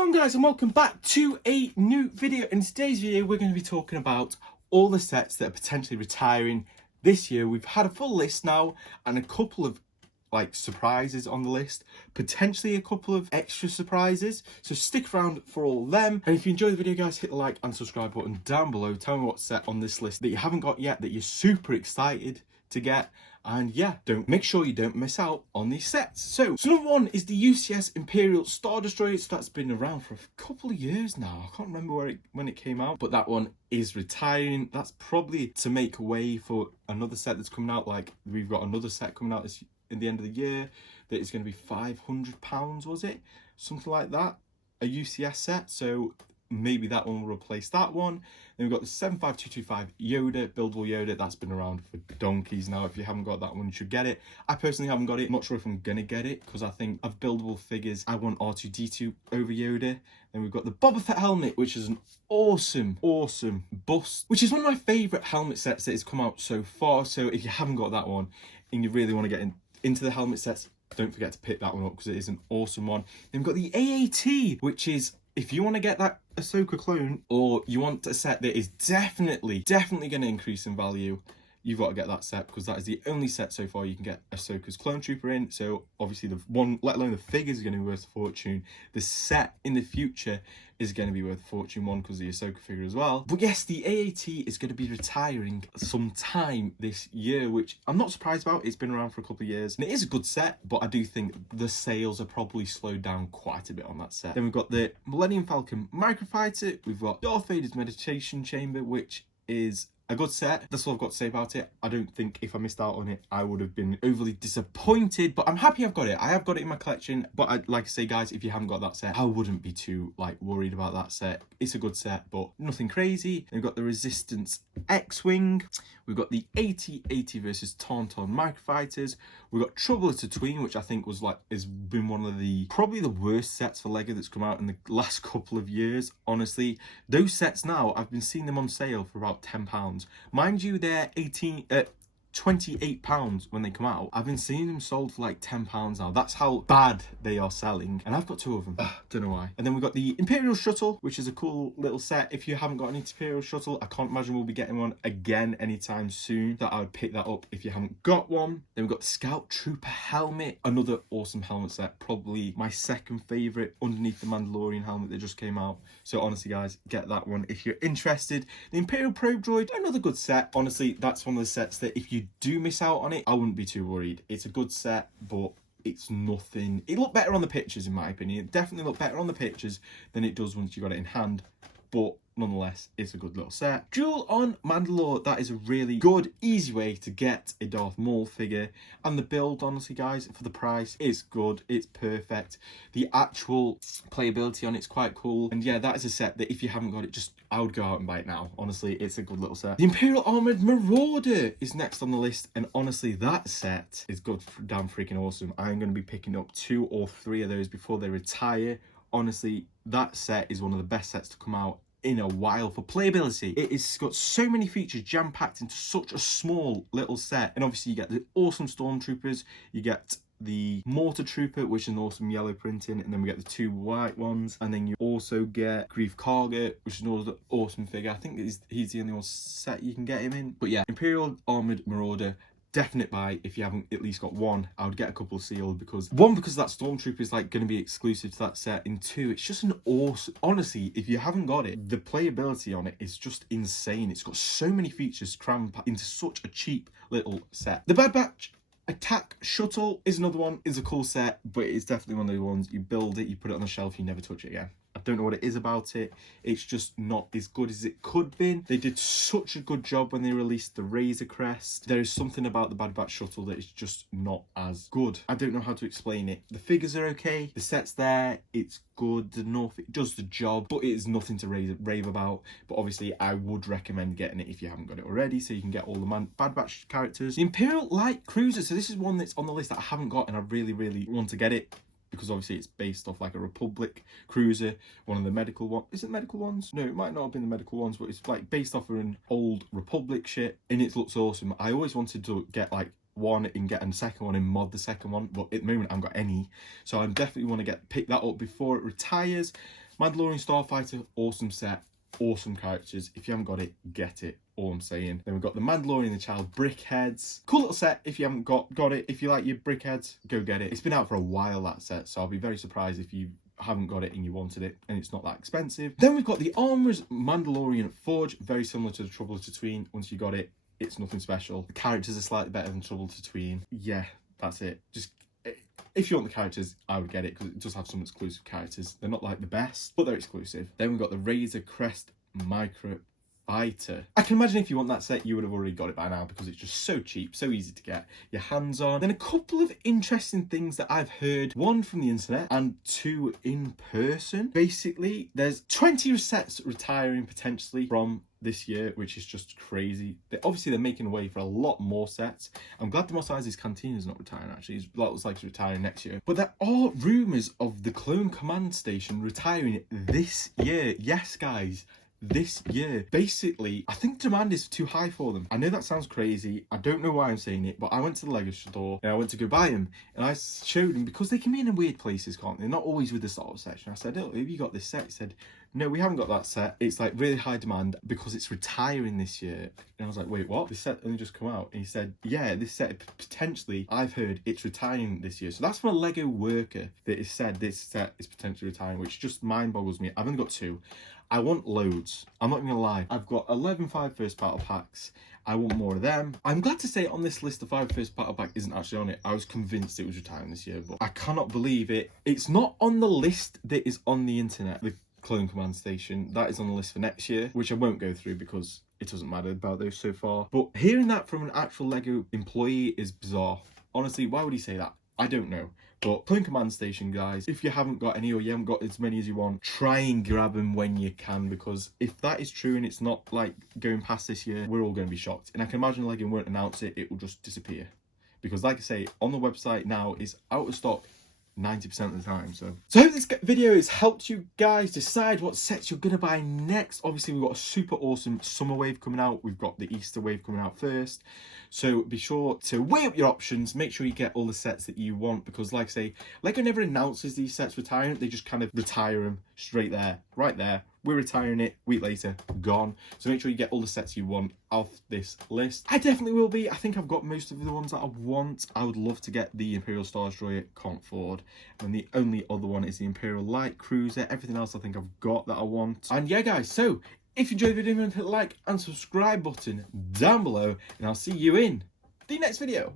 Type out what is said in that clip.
on guys, and welcome back to a new video. In today's video we're going to be talking about all the sets that are potentially retiring this year. We've had a full list now and a couple of surprises on the list, potentially a couple of extra surprises, so stick around for all of them. And if you enjoy the video guys, hit the like and subscribe button down below. Tell me what set on this list that you haven't got yet that you're super excited to get, and yeah, make sure you don't miss out on these sets. So number one is the UCS Imperial Star Destroyer. So that's been around for a couple of years now. I can't remember when it came out, but that one is retiring. That's probably to make way for another set that's coming out. Like, we've got another set coming out in the end of the year that is going to be £500, was it? Something like that, a UCS set. So maybe that one will replace that one. Then we've got the 75225 Yoda, buildable Yoda. That's been around for donkeys now. If you haven't got that one, you should get it. I personally haven't got it. I'm not sure if I'm gonna get it because I think of buildable figures, I want R2-D2 over Yoda. Then we've got the Boba Fett helmet, which is an awesome bust, which is one of my favourite helmet sets that has come out so far. So if you haven't got that one and you really want to get into the helmet sets, don't forget to pick that one up because it is an awesome one. Then we've got the AAT, which is, if you want to get that Ahsoka clone, or you want a set that is definitely going to increase in value, you've got to get that set because that is the only set so far you can get Ahsoka's clone trooper in. So obviously the one, let alone the figures, are going to be worth a fortune. The set in the future is going to be worth a fortune, one because of the Ahsoka figure as well. But yes, the AAT is going to be retiring sometime this year, which I'm not surprised about. It's been around for a couple of years and it is a good set, but I do think the sales are probably slowed down quite a bit on that set. Then we've got the Millennium Falcon Microfighter. We've got Darth Vader's Meditation Chamber, which is a good set. That's all I've got to say about it. I don't think if I missed out on it, I would have been overly disappointed, but I'm happy I've got it. I have got it in my collection, but like I say guys, if you haven't got that set, I wouldn't be too worried about that set. It's a good set, but nothing crazy. We've got the Resistance X-Wing. We've got the 80 versus Tauntaun Microfighters. We've got Trouble at Tatooine, which I think has been one of probably the worst sets for LEGO that's come out in the last couple of years. Honestly, those sets now, I've been seeing them on sale for about £10. Mind you, they're £28 when they come out. I've been seeing them sold for like £10 now. That's how bad they are selling, and I've got two of them. Don't know why. And then we've got the Imperial Shuttle, which is a cool little set. If you haven't got an Imperial Shuttle, I can't imagine we'll be getting one again anytime soon, that I would pick that up if you haven't got one. Then we've got the Scout Trooper helmet, another awesome helmet set, probably my second favorite underneath the Mandalorian helmet that just came out. So honestly guys, get that one if you're interested. The Imperial Probe Droid, another good set. Honestly, that's one of the sets that if you do miss out on it, I wouldn't be too worried. It's a good set, but it's nothing. It looked better on the pictures, in my opinion. It definitely looked better on the pictures than it does once you got it in hand, but nonetheless, it's a good little set. Duel on Mandalore, that is a really good, easy way to get a Darth Maul figure. And the build, honestly guys, for the price, is good. It's perfect. The actual playability on it's quite cool. And yeah, that is a set that if you haven't got it, I would go out and buy it now. Honestly, it's a good little set. The Imperial Armored Marauder is next on the list. And honestly, that set is good, damn freaking awesome. I'm going to be picking up 2 or 3 of those before they retire. Honestly, that set is one of the best sets to come out in a while for playability. It has got so many features jam-packed into such a small little set. And obviously you get the awesome Stormtroopers, you get the Mortar Trooper, which is an awesome yellow printing, and then we get the 2 white ones, and then you also get Grief Karga, which is another awesome figure. I think he's the only one set you can get him in. But yeah, Imperial Armored Marauder, definite buy. If you haven't at least got one, I would get a couple sealed, because that Stormtrooper is going to be exclusive to that set, and 2, it's just an awesome, honestly, if you haven't got it, the playability on it is just insane. It's got so many features crammed into such a cheap little set. The Bad Batch Attack Shuttle is another one. It's a cool set, but it's definitely one of those ones, you build it, you put it on the shelf, you never touch it again. I don't know what it is about it. It's just not as good as it could be. They did such a good job when they released the Razer Crest. There is something about the Bad Batch Shuttle that is just not as good. I don't know how to explain it. The figures are okay. The set's there. It's good enough. It does the job, but it is nothing to rave about. But obviously, I would recommend getting it if you haven't got it already, so you can get all the Bad Batch characters. The Imperial Light Cruiser. So this is one that's on the list that I haven't got, and I really want to get it, because obviously it's based off like a Republic cruiser, one of the medical ones. Is it medical ones? No, it might not have been the medical ones, but it's like based off of an old Republic ship, and it looks awesome. I always wanted to get like one and get a second one and mod the second one, but at the moment I haven't got any, so I definitely want to pick that up before it retires. Mandalorian Starfighter, awesome set, awesome characters. If you haven't got it, get it. All I'm saying. Then we've got the Mandalorian the Child brickheads. Cool little set if you haven't got it. If you like your brickheads, go get it. It's been out for a while, that set, so I'll be very surprised if you haven't got it and you wanted it, and it's not that expensive. Then we've got the Armrest Mandalorian Forge, very similar to the Trouble of Tatooine. Once you got it, it's nothing special. The characters are slightly better than Trouble of Tatooine. Yeah, that's it. Just if you want the characters, I would get it because it does have some exclusive characters. They're not like the best, but they're exclusive. Then we've got the Razer Crest Microfighter. I can imagine if you want that set, you would have already got it by now because it's just so cheap, so easy to get your hands on. Then a couple of interesting things that I've heard, one from the internet and two in person. Basically, there's 20 sets retiring potentially from this year, which is just crazy. Obviously, they're making way for a lot more sets. I'm glad the Mos Eisley's Canteen is not retiring, actually. It looks like it's retiring next year. But there are rumours of the Clone Command Station retiring this year. Yes, guys. This year. Basically, I think demand is too high for them. I know that sounds crazy. I don't know why I'm saying it, but I went to the Lego store and I went to go buy them, and I showed them because they can be in weird places, can't they? Not always with the Star Wars section. I said, "Oh, have you got this set?" He said, "No, we haven't got that set. It's like really high demand because it's retiring this year." And I was like, "Wait, what? This set only just come out?" And he said, "Yeah, this set potentially, I've heard it's retiring this year." So that's from a Lego worker that has said this set is potentially retiring, which just mind boggles me. I've only got 2. I want loads. I'm not even gonna lie. I've got 11 5 first battle packs. I want more of them. I'm glad to say on this list, the 5 first battle pack isn't actually on it. I was convinced it was retiring this year, but I cannot believe it. It's not on the list that is on the internet. The Clone Command Station, that is on the list for next year, which I won't go through because it doesn't matter about those so far. But hearing that from an actual Lego employee is bizarre. Honestly, why would he say that? I don't know. But Clone Command Station, guys, if you haven't got any or you haven't got as many as you want, try and grab them when you can, because if that is true and it's not like going past this year, we're all going to be shocked. And I can imagine Lego won't announce it, it will just disappear. Because like I say, on the website now, it's out of stock 90% of the time. So I hope this video has helped you guys decide what sets you're gonna buy next. Obviously, we've got a super awesome summer wave coming out. We've got the Easter wave coming out first, so be sure to weigh up your options. Make sure you get all the sets that you want, because like I say, Lego never announces these sets retiring. They just kind of retire them straight there, right there. We're retiring it, week later, gone. So make sure you get all the sets you want off this list. I definitely will be. I think I've got most of the ones that I want. I would love to get the Imperial Star Destroyer, can't afford. And the only other one is the Imperial Light Cruiser. Everything else I think I've got that I want. And yeah, guys, so if you enjoyed the video, hit the like and subscribe button down below. And I'll see you in the next video.